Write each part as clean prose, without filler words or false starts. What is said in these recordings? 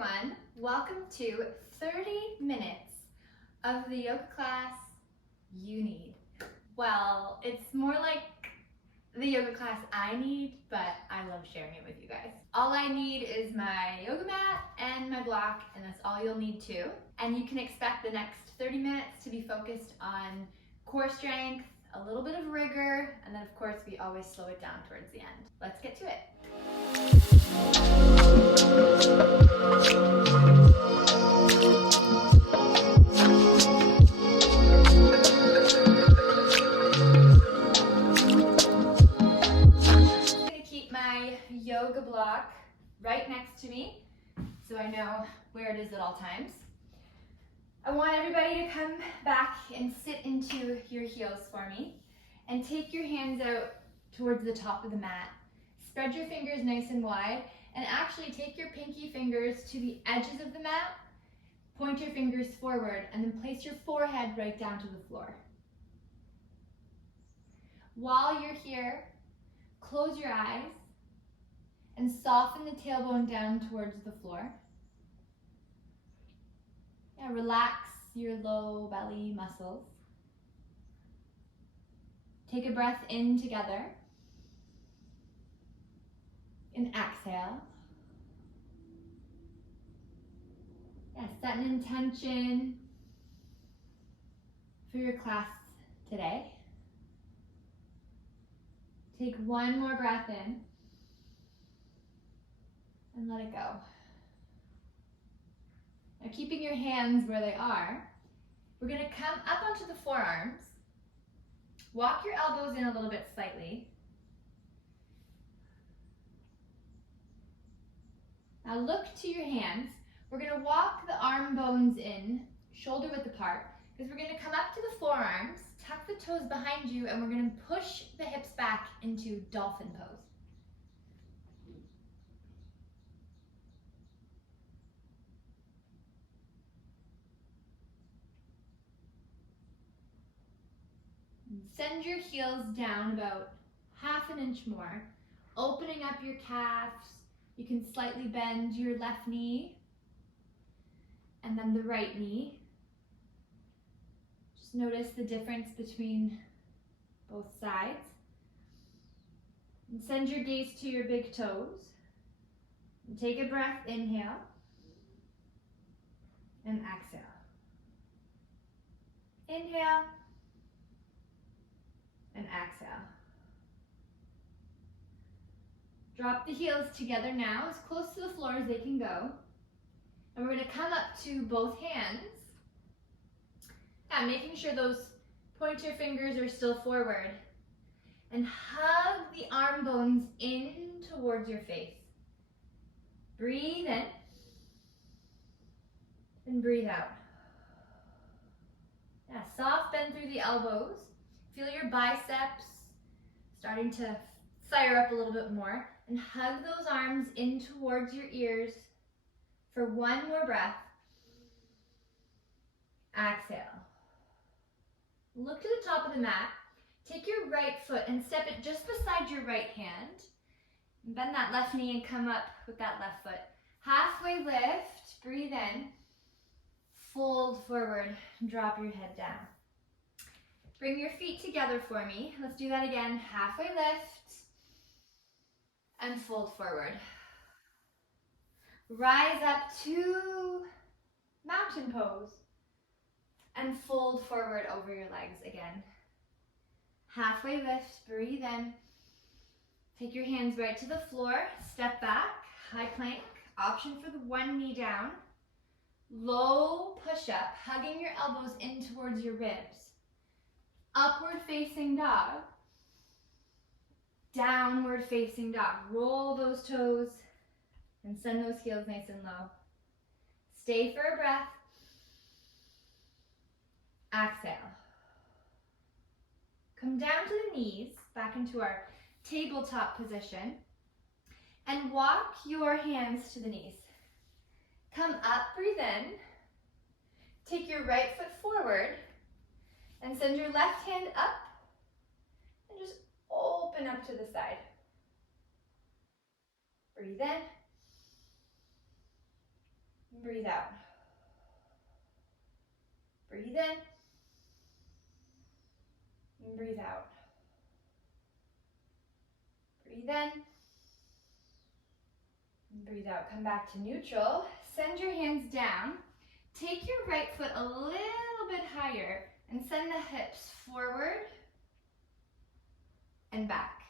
everyone. Welcome to 30 minutes of the yoga class you need. Well, it's more like the yoga class I need, but I love sharing it with you guys. All I need is my yoga mat and my block, and that's all you'll need too. And you can expect the next 30 minutes to be focused on core strength, a little bit of rigor, and then of course we always slow it down towards the end. Let's get to it. I'm going to keep my yoga block right next to me so I know where it is at all times. I want everybody to come back and sit into your heels for me and take your hands out towards the top of the mat. Spread your fingers nice and wide and actually take your pinky fingers to the edges of the mat, point your fingers forward, and then place your forehead right down to the floor. While you're here, close your eyes and soften the tailbone down towards the floor. Yeah, relax your low belly muscles. Take a breath in together and exhale. Yeah, set an intention for your class today. Take one more breath in and let it go. Now, keeping your hands where they are, we're going to come up onto the forearms. Walk your elbows in a little bit slightly. Now look to your hands. We're going to walk the arm bones in, shoulder width apart, because we're going to come up to the forearms, tuck the toes behind you, and we're going to push the hips back into dolphin pose. Send your heels down about ½ inch more, opening up your calves. You can slightly bend your left knee and then the right knee. Just notice the difference between both sides. And send your gaze to your big toes. And take a breath, inhale and exhale. Inhale and exhale. Drop the heels together now, as close to the floor as they can go. And we're going to come up to both hands. Yeah, making sure those pointer fingers are still forward. And hug the arm bones in towards your face. Breathe in. And breathe out. Yeah, soft bend through the elbows. Feel your biceps starting to fire up a little bit more. And hug those arms in towards your ears for one more breath. Exhale. Look to the top of the mat. Take your right foot and step it just beside your right hand. Bend that left knee and come up with that left foot. Halfway lift, breathe in. Fold forward, drop your head down. Bring your feet together for me. Let's do that again. Halfway lift and fold forward. Rise up to mountain pose and fold forward over your legs again. Halfway lift, breathe in. Take your hands right to the floor, step back, high plank, option for the one knee down. Low push up, hugging your elbows in towards your ribs. Upward facing dog. Downward facing dog. Roll those toes and send those heels nice and low. Stay for a breath. Exhale. Come down to the knees, back into our tabletop position, and walk your hands to the knees. Come up, breathe in. Take your right foot forward and send your left hand up and just open up to the side. Breathe in Breathe out. Breathe in. And breathe out. Breathe in. And breathe out. Come back to neutral. Send your hands down. Take your right foot a little bit higher and send the hips forward and back.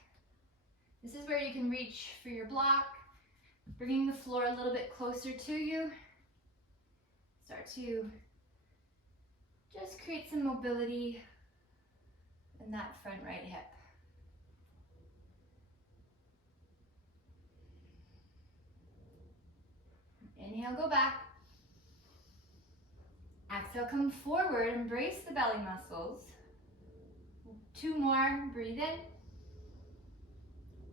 This is where you can reach for your block, bringing the floor a little bit closer to you. Start to just create some mobility in that front right hip. Inhale, go back. Exhale, come forward, embrace the belly muscles. 2 more, breathe in.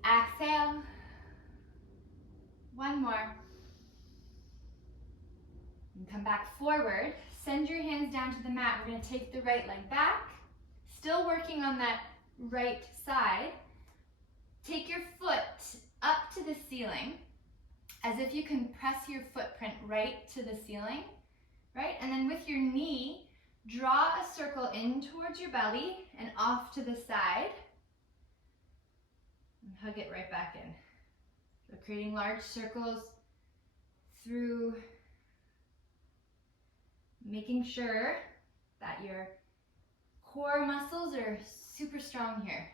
Exhale. 1 more. And come back forward. Send your hands down to the mat. We're going to take the right leg back. Still working on that right side. Take your foot up to the ceiling as if you can press your footprint right to the ceiling, right? And then with your knee, draw a circle in towards your belly and off to the side. And hug it right back in. So creating large circles through making sure that your core muscles are super strong here.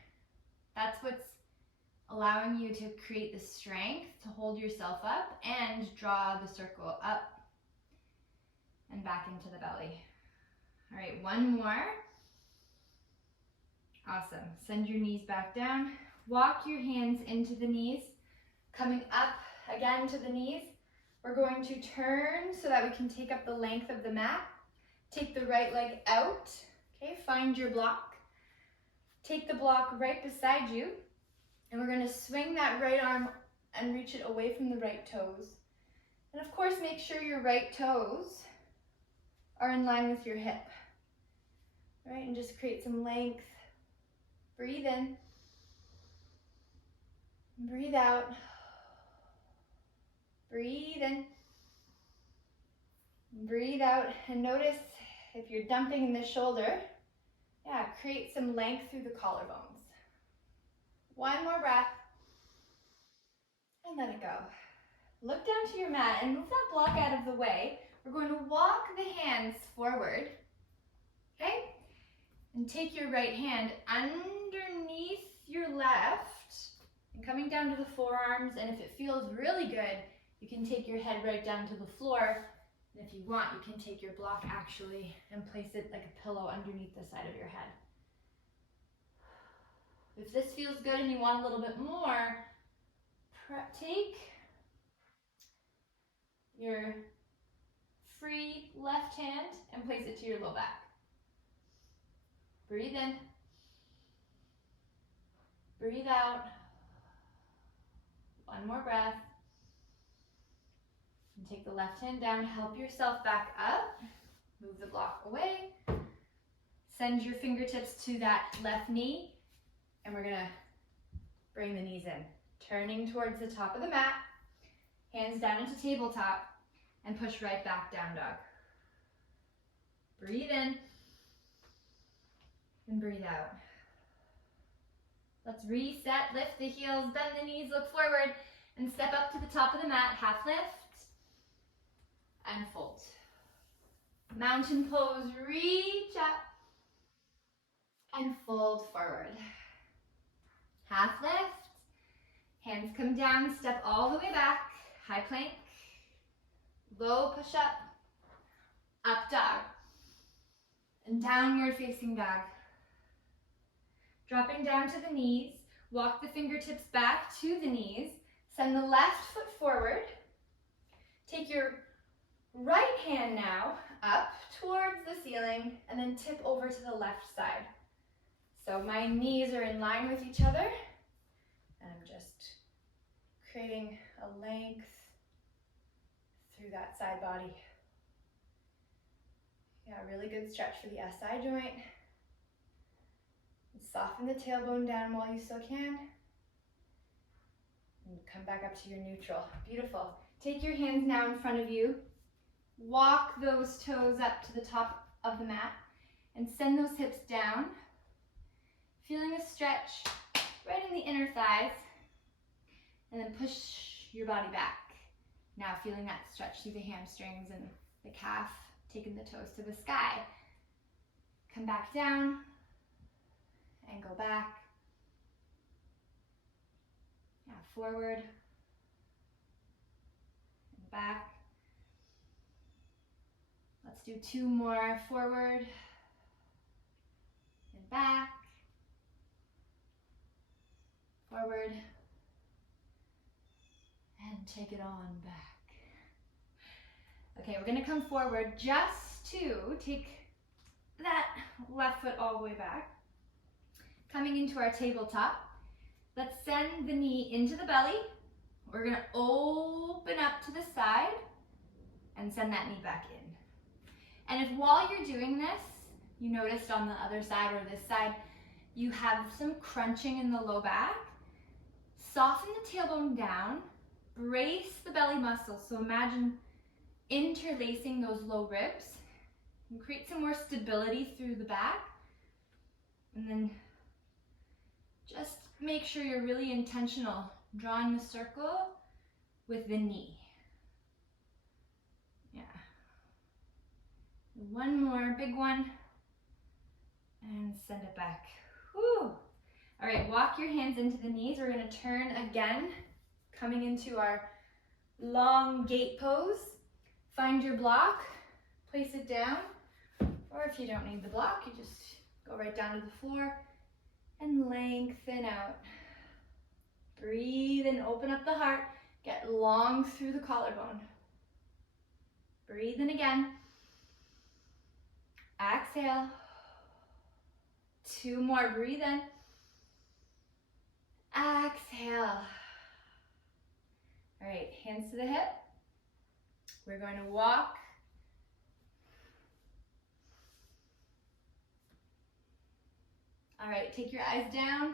That's what's allowing you to create the strength to hold yourself up and draw the circle up and back into the belly. All right, 1 more. Awesome. Send your knees back down. Walk your hands into the knees. Coming up again to the knees. We're going to turn so that we can take up the length of the mat. Take the right leg out. Okay, find your block. Take the block right beside you. And we're going to swing that right arm and reach it away from the right toes. And of course, make sure your right toes are in line with your hip. All right, and just create some length. Breathe in. Breathe out. Breathe in. Breathe out. And notice if you're dumping in the shoulder, create some length through the collarbones. 1 more breath. And let it go. Look down to your mat and move that block out of the way. We're going to walk the hands forward. Okay? And take your right hand underneath your left and coming down to the forearms. And if it feels really good, you can take your head right down to the floor. And if you want, you can take your block actually and place it like a pillow underneath the side of your head. If this feels good and you want a little bit more, take your free left hand and place it to your low back. Breathe in. Breathe out. 1 more breath. And take the left hand down. Help yourself back up. Move the block away. Send your fingertips to that left knee. And we're going to bring the knees in. Turning towards the top of the mat. Hands down into tabletop. And push right back, down dog. Breathe in. And breathe out. Let's reset, lift the heels, bend the knees, look forward, and step up to the top of the mat, half lift, and fold. Mountain pose, reach up, and fold forward. Half lift, hands come down, step all the way back, high plank, low push up dog, and downward facing dog. Dropping down to the knees, walk the fingertips back to the knees, send the left foot forward, take your right hand now up towards the ceiling, and then tip over to the left side. So my knees are in line with each other, and I'm just creating a length through that side body. Yeah, really good stretch for the SI joint. Soften the tailbone down while you still can. And come back up to your neutral. Beautiful. Take your hands now in front of you. Walk those toes up to the top of the mat and send those hips down. Feeling a stretch right in the inner thighs. And then push your body back. Now feeling that stretch through the hamstrings and the calf, taking the toes to the sky. Come back down and go back. Now forward and back. Let's do 2 more. Forward and back. Forward and take it on back. Okay, we're gonna come forward just to take that left foot all the way back. Coming into our tabletop. Let's send the knee into the belly. We're gonna open up to the side and send that knee back in. And if while you're doing this, you noticed on the other side or this side, you have some crunching in the low back, soften the tailbone down, brace the belly muscles. So imagine interlacing those low ribs and create some more stability through the back. And then just make sure you're really intentional, drawing the circle with the knee. Yeah. One more big one and send it back. Whew. All right, walk your hands into the knees. We're gonna turn again, coming into our long gate pose. Find your block, place it down, or if you don't need the block, you just go right down to the floor and lengthen out. Breathe and open up the heart. Get long through the collarbone. Breathe in again. Exhale. 2 more. Breathe in. Exhale. All right, hands to the hip. We're going to walk. All right, take your eyes down,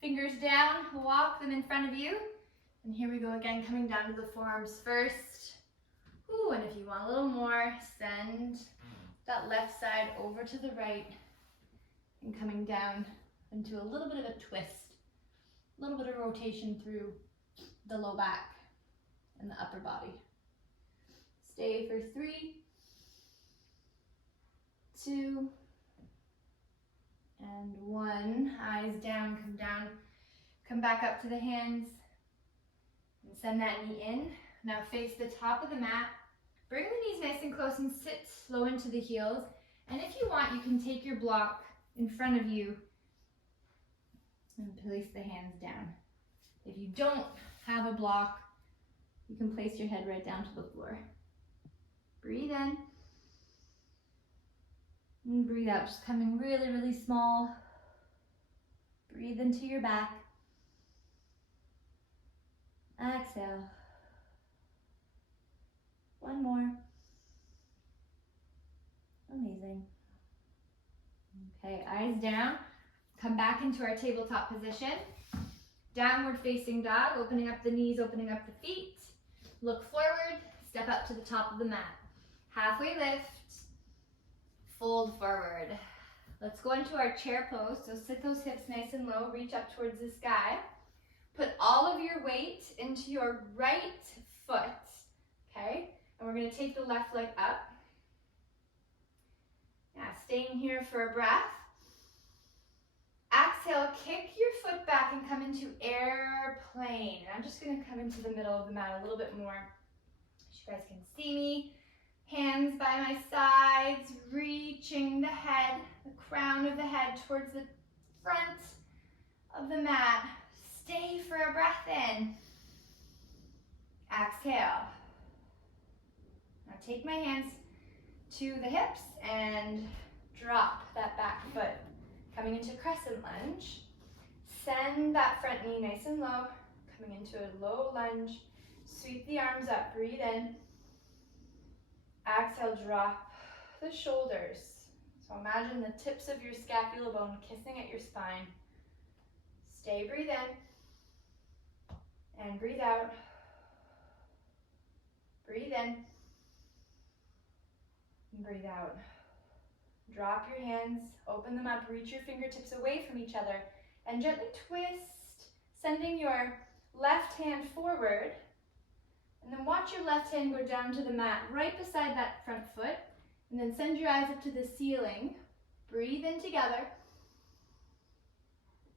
fingers down, walk them in front of you. And here we go again, coming down to the forearms first. Ooh, and if you want a little more, send that left side over to the right and coming down into a little bit of a twist, a little bit of rotation through the low back and the upper body. Stay for 3, 2, and 1. Eyes down, come back up to the hands and send that knee in. Now face the top of the mat. Bring the knees nice and close and sit slow into the heels. And if you want, you can take your block in front of you and place the hands down. If you don't have a block, you can place your head right down to the floor. Breathe in. And breathe out, just coming really, really small. Breathe into your back. Exhale. 1 more. Amazing. Okay, eyes down. Come back into our tabletop position. Downward facing dog, opening up the knees, opening up the feet. Look forward, step up to the top of the mat. Halfway lift, fold forward. Let's go into our chair pose. So sit those hips nice and low, reach up towards the sky. Put all of your weight into your right foot, okay? And we're gonna take the left leg up. Now, staying here for a breath. Exhale, kick your foot back and come into airplane. And I'm just gonna come into the middle of the mat a little bit more so you guys can see me. Hands by my sides, reaching the head, the crown of the head towards the front of the mat. Stay for a breath in. Exhale. Now take my hands to the hips and drop that back foot. Coming into crescent lunge. Send that front knee nice and low. Coming into a low lunge. Sweep the arms up, breathe in. Exhale, drop the shoulders. So imagine the tips of your scapula bone kissing at your spine. Stay, breathe in. And breathe out. Breathe in. And breathe out. Drop your hands, open them up, reach your fingertips away from each other, and gently twist, sending your left hand forward. And then watch your left hand go down to the mat right beside that front foot. And then send your eyes up to the ceiling. Breathe in together.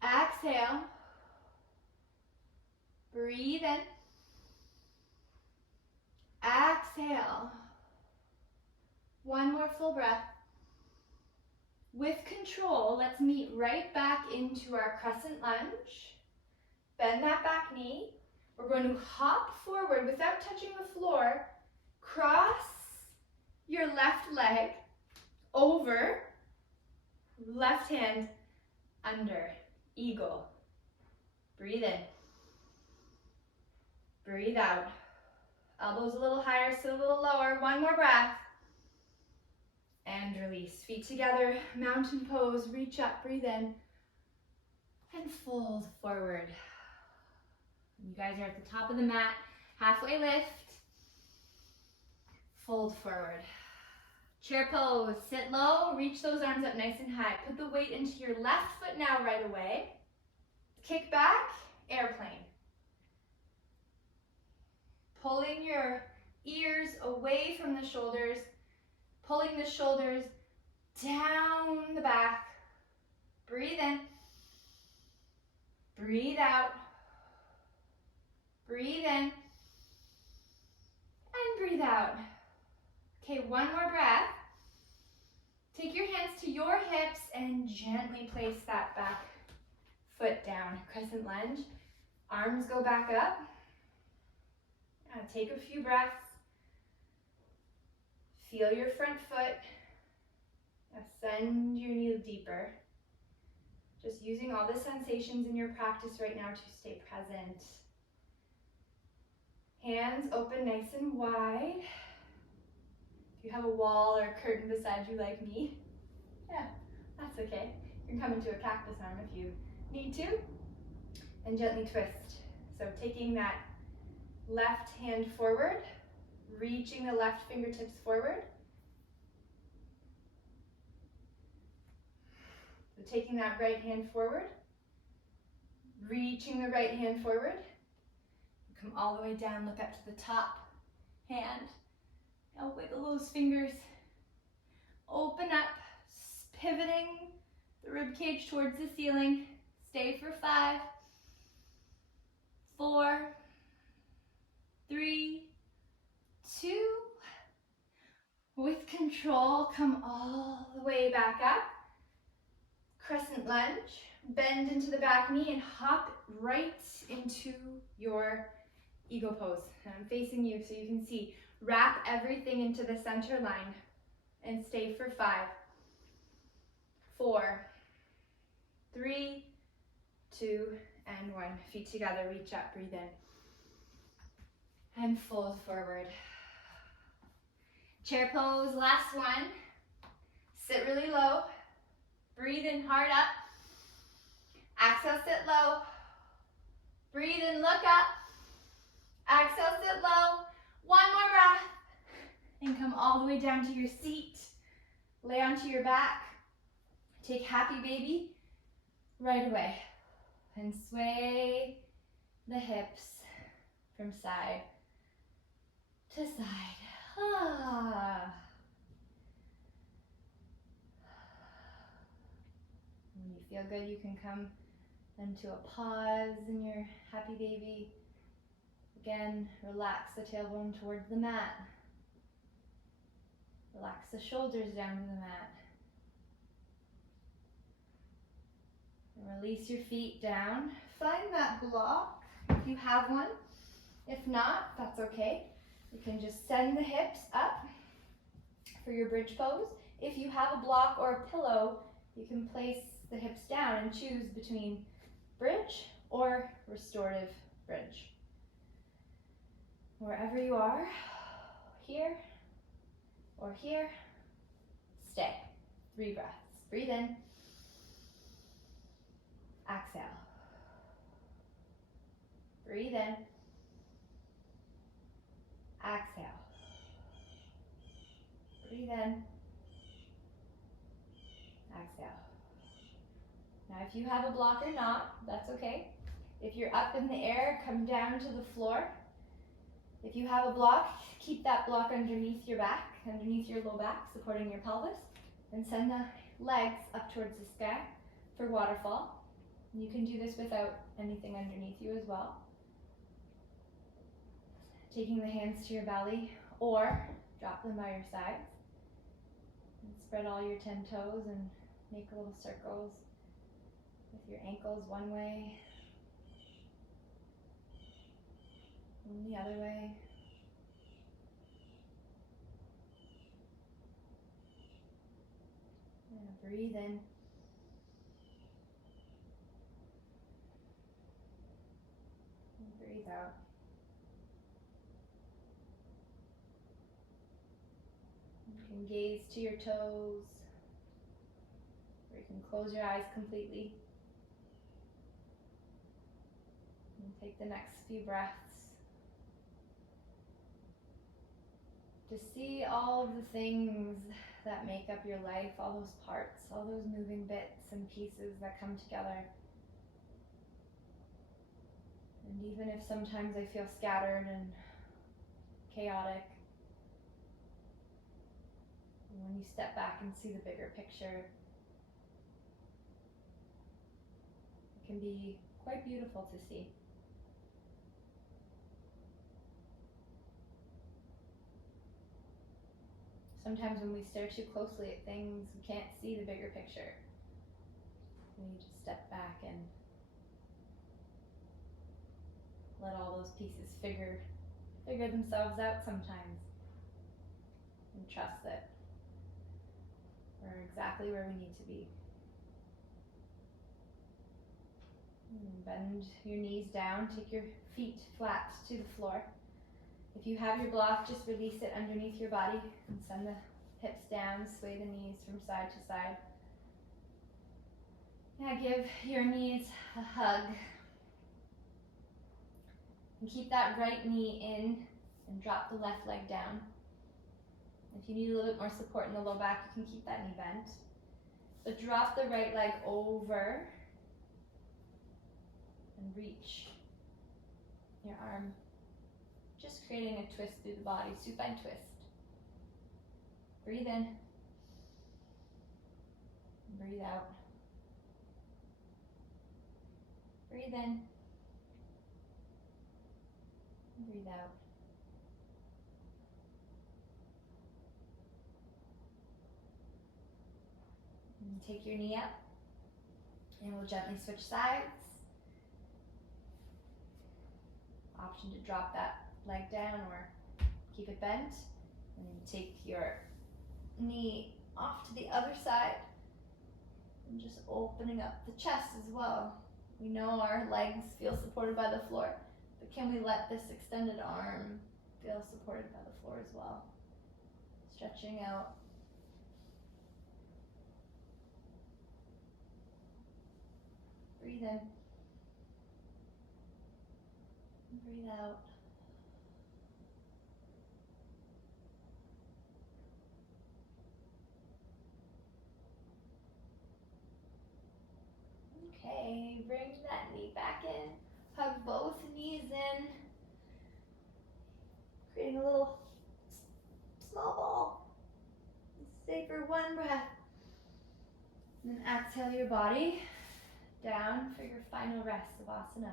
Exhale. Breathe in. Exhale. One more full breath. With control, let's meet right back into our crescent lunge. Bend that back knee. We're going to hop forward without touching the floor. Cross your left leg over, left hand under, eagle. Breathe in. Breathe out. Elbows a little higher, sit a little lower. One more breath. And release. Feet together, mountain pose, reach up, breathe in, and fold forward. You guys are at the top of the mat, halfway lift, fold forward. Chair pose, sit low, reach those arms up nice and high. Put the weight into your left foot now right away. Kick back, airplane. Pulling your ears away from the shoulders, pulling the shoulders down the back. Breathe in. Breathe out. Breathe in. And breathe out. Okay, one more breath. Take your hands to your hips and gently place that back foot down. Crescent lunge. Arms go back up. Take a few breaths. Feel your front foot. Send your knee deeper. Just using all the sensations in your practice right now to stay present. Hands open nice and wide. If you have a wall or a curtain beside you like me, yeah, that's okay. You can come into a cactus arm if you need to. And gently twist. So taking that left hand forward, reaching the left fingertips forward. So taking that right hand forward, reaching the right hand forward. Come all the way down, look up to the top hand. Now wiggle those fingers. Open up, pivoting the rib cage towards the ceiling. Stay for 5, 4, 3, 2. With control, come all the way back up. Crescent lunge, bend into the back knee and hop right into your eagle pose. And I'm facing you so you can see. Wrap everything into the center line and stay for 5, 4, 3, 2, and 1. Feet together, reach up, breathe in. And fold forward. Chair pose, last one. Sit really low. Breathe in hard up. Exhale, sit low. Breathe in, look up. Exhale, sit low. One more breath. And come all the way down to your seat. Lay onto your back. Take happy baby right away. And sway the hips from side to side. Ah. When you feel good, you can come into a pause in your happy baby. Again, relax the tailbone towards the mat. Relax the shoulders down to the mat. And release your feet down. Find that block if you have one. If not, that's okay. You can just send the hips up for your bridge pose. If you have a block or a pillow, you can place the hips down and choose between bridge or restorative bridge. Wherever you are, here or here, stay. 3 breaths. Breathe in. Exhale. Breathe in. Exhale. Breathe Breathe in. Exhale. Now if you have a block or not, that's okay. If you're up in the air, come down to the floor. If you have a block, keep that block underneath your back, underneath your low back, supporting your pelvis. And send the legs up towards the sky for waterfall. You can do this without anything underneath you as well. Taking the hands to your belly or drop them by your sides. And spread all your 10 toes and make little circles with your ankles one way and the other way. And breathe in. And breathe out. You can gaze to your toes, or you can close your eyes completely. And take the next few breaths to see all of the things that make up your life, all those parts, all those moving bits and pieces that come together. And even if sometimes I feel scattered and chaotic, when you step back and see the bigger picture, it can be quite beautiful to see. Sometimes when we stare too closely at things, we can't see the bigger picture. And you just step back and let all those pieces figure themselves out sometimes. And trust that we're exactly where we need to be. And bend your knees down, take your feet flat to the floor. If you have your block, just release it underneath your body and send the hips down, sway the knees from side to side. Now give your knees a hug. And keep that right knee in and drop the left leg down. If you need a little bit more support in the low back, you can keep that knee bent. But drop the right leg over and reach your arm. Just creating a twist through the body, supine twist. Breathe in. Breathe out. Breathe in. Breathe out. And take your knee up, and we'll gently switch sides. Option to drop that leg down or keep it bent. And then take your knee off to the other side and just opening up the chest as well. We know our legs feel supported by the floor, but can we let this extended arm feel supported by the floor as well? Stretching out. Breathe in. Breathe out. Okay, bring that knee back in. Hug both knees in. Creating a little small ball. Stay for one breath. And then exhale your body down for your final rest of asana.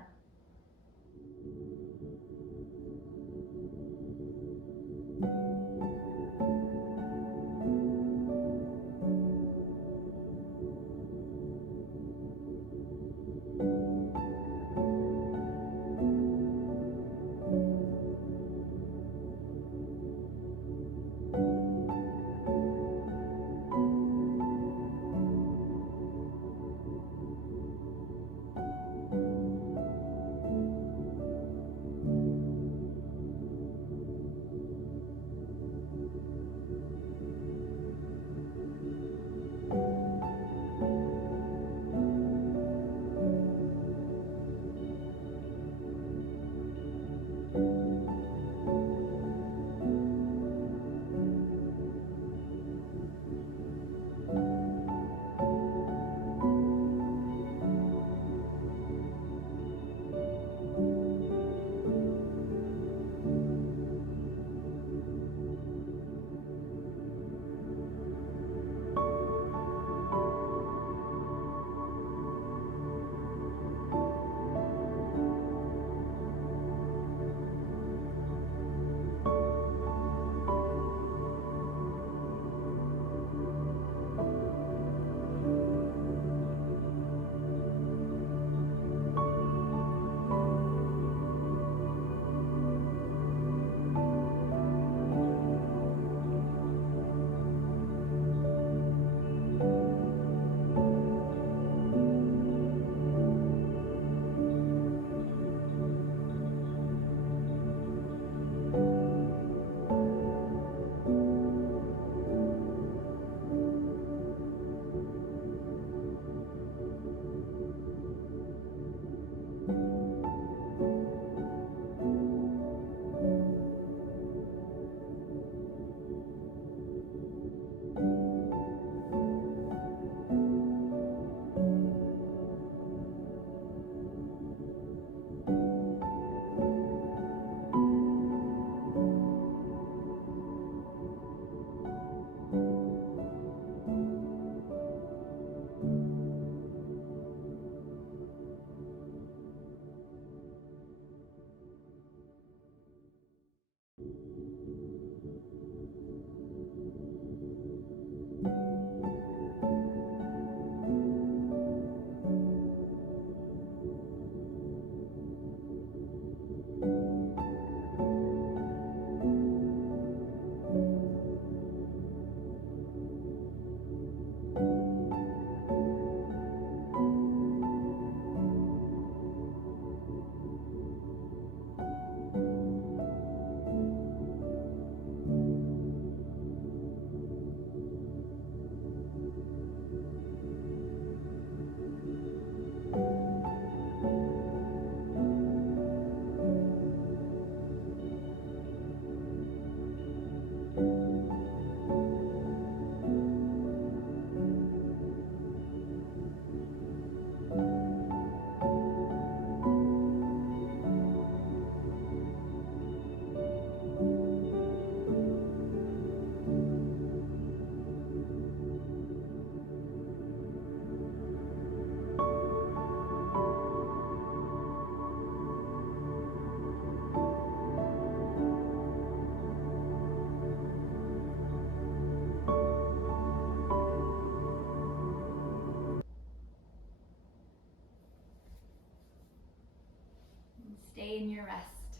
appreciating your rest.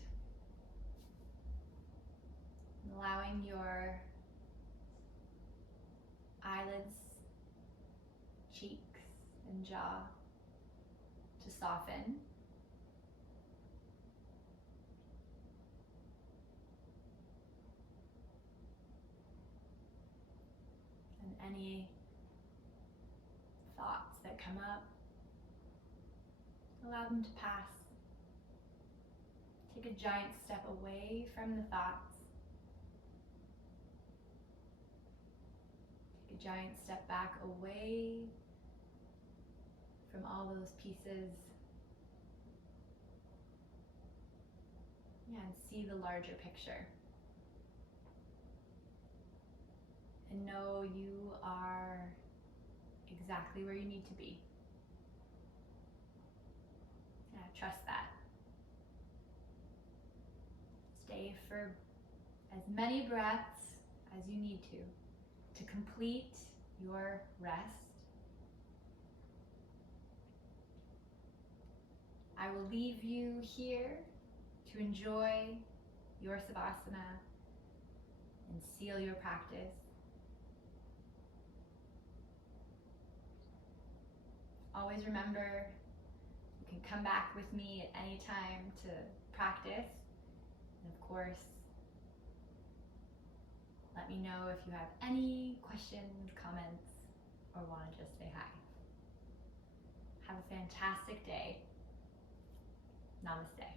Allowing your eyelids, cheeks, and jaw to soften. And any thoughts that come up, allow them to pass. Take a giant step away from the thoughts. Take a giant step back away from all those pieces. Yeah, and see the larger picture. And know you are exactly where you need to be. Yeah, trust that. Stay for as many breaths as you need to complete your rest. I will leave you here to enjoy your Savasana and seal your practice. Always remember, you can come back with me at any time to practice. And of course, let me know if you have any questions, comments, or want to just say hi. Have a fantastic day. Namaste.